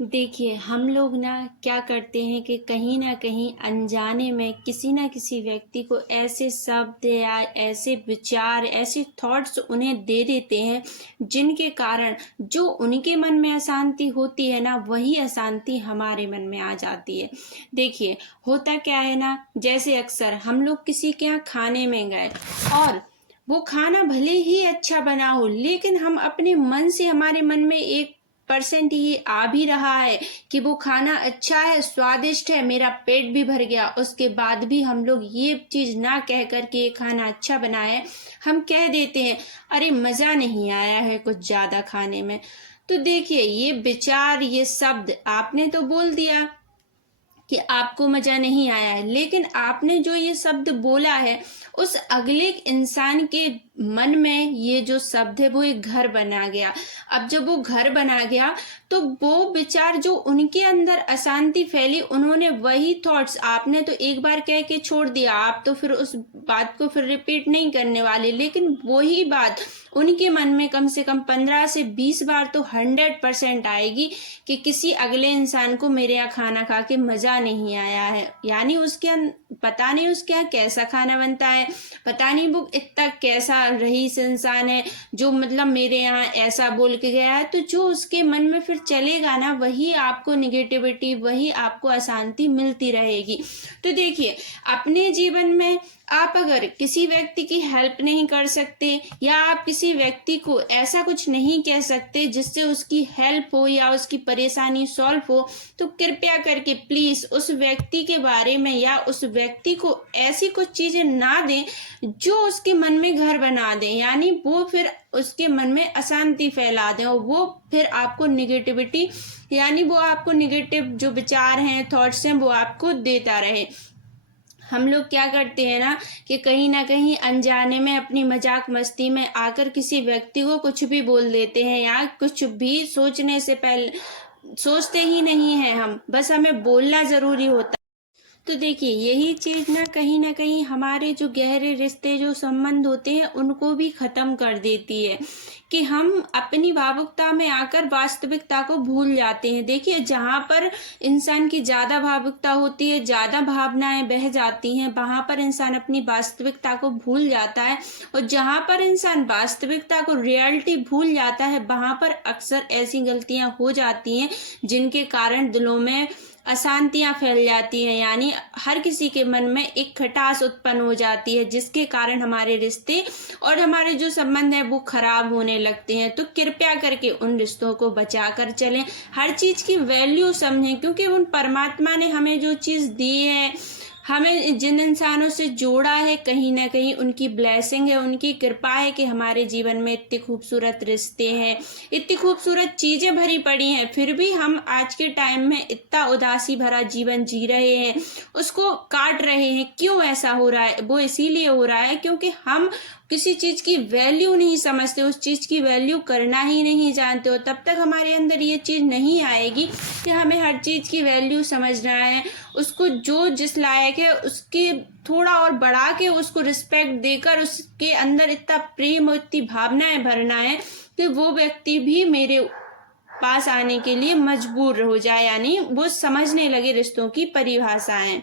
देखिए, हम लोग ना क्या करते हैं कि कहीं न कहीं अनजाने में किसी न किसी व्यक्ति को ऐसे शब्द या ऐसे विचार, ऐसे थॉट्स उन्हें दे देते हैं, जिनके कारण जो उनके मन में अशांति होती है ना, वही अशांति हमारे मन में आ जाती है। देखिए, होता क्या है ना, जैसे अक्सर हम लोग किसी के यहाँ खाने में गए और वो खाना भले ही अच्छा बना हो, लेकिन हम अपने मन से हमारे मन में 1% ये आ भी रहा है कि वो खाना अच्छा है, स्वादिष्ट है, मेरा पेट भी भर गया। उसके बाद भी हम लोग ये चीज़ ना कह कर के ये खाना अच्छा बना है, हम कह देते हैं, अरे मज़ा नहीं आया है कुछ ज़्यादा खाने में। तो देखिए, ये विचार, ये शब्द आपने तो बोल दिया कि आपको मज़ा नहीं आया है, लेकिन आपने जो ये शब्द बोला है, उस अगले इंसान के मन में ये जो शब्द है वो एक घर बना गया। अब जब वो घर बना गया, तो वो विचार जो उनके अंदर अशांति फैली, उन्होंने वही थॉट्स, आपने तो एक बार कह के छोड़ दिया, आप तो फिर उस बात को फिर रिपीट नहीं करने वाले, लेकिन वही बात उनके मन में कम से कम 15 से 20 बार तो 100% आएगी कि किसी अगले इंसान को मेरे यहाँ खाना खा के मज़ा नहीं आया है। यानी पता नहीं उसके यहाँ कैसा खाना बनता है, पता नहीं वो इतना कैसा रईस इंसान है जो मतलब मेरे यहाँ ऐसा बोल के गया है। तो जो उसके मन में फिर चलेगा ना, वही आपको निगेटिविटी, वही आपको अशांति मिलती रहेगी। तो देखिए, अपने जीवन में आप अगर किसी व्यक्ति की हेल्प नहीं कर सकते, या आप किसी व्यक्ति को ऐसा कुछ नहीं कह सकते जिससे उसकी हेल्प हो या उसकी परेशानी सॉल्व हो, तो कृपया करके प्लीज़ उस व्यक्ति के बारे में या उस व्यक्ति को ऐसी कुछ चीज़ें ना दें जो उसके मन में घर बना दें, यानी वो फिर उसके मन में अशांति फैला दें, और वो फिर आपको निगेटिविटी, यानी वो आपको निगेटिव जो विचार हैं, थॉट्स हैं, वो आपको देता रहे। हम लोग क्या करते हैं ना कि कहीं ना कहीं अनजाने में अपनी मजाक मस्ती में आकर किसी व्यक्ति को कुछ भी बोल देते हैं, या कुछ भी सोचने से पहले सोचते ही नहीं हैं हम, बस हमें बोलना ज़रूरी होता। तो देखिए, यही चीज़ ना कहीं हमारे जो गहरे रिश्ते, जो संबंध होते हैं, उनको भी ख़त्म कर देती है कि हम अपनी भावुकता में आकर वास्तविकता को भूल जाते हैं। देखिए, जहाँ पर इंसान की ज़्यादा भावुकता होती है, ज़्यादा भावनाएं बह जाती हैं, वहाँ पर इंसान अपनी वास्तविकता को भूल जाता है, और जहाँ पर इंसान वास्तविकता को, रियलिटी भूल जाता है, वहाँ पर अक्सर ऐसी गलतियाँ हो जाती हैं जिनके कारण दिलों में अशांतियाँ फैल जाती हैं। यानी हर किसी के मन में एक खटास उत्पन्न हो जाती है, जिसके कारण हमारे रिश्ते और हमारे जो संबंध है वो खराब होने लगते हैं। तो कृपया करके उन रिश्तों को बचा कर चलें, हर चीज़ की वैल्यू समझें, क्योंकि उन परमात्मा ने हमें जो चीज़ दी है, हमें जिन इंसानों से जोड़ा है, कहीं ना कहीं उनकी ब्लेसिंग है, उनकी कृपा है कि हमारे जीवन में इतने खूबसूरत रिश्ते हैं, इतनी खूबसूरत चीज़ें भरी पड़ी हैं, फिर भी हम आज के टाइम में इतना उदासी भरा जीवन जी रहे हैं, उसको काट रहे हैं। क्यों ऐसा हो रहा है? वो इसीलिए हो रहा है क्योंकि हम किसी चीज़ की वैल्यू नहीं समझते, उस चीज़ की वैल्यू करना ही नहीं जानते हो। तब तक हमारे अंदर ये चीज़ नहीं आएगी कि हमें हर चीज़ की वैल्यू समझना है, उसको जो जिस लायक है उसके थोड़ा और बढ़ा के उसको रिस्पेक्ट देकर उसके अंदर इतना प्रेम और इतनी भावनाएं भरना है कि वो व्यक्ति भी मेरे पास आने के लिए मजबूर हो जाए, यानी वो समझने लगे रिश्तों की परिभाषाएं।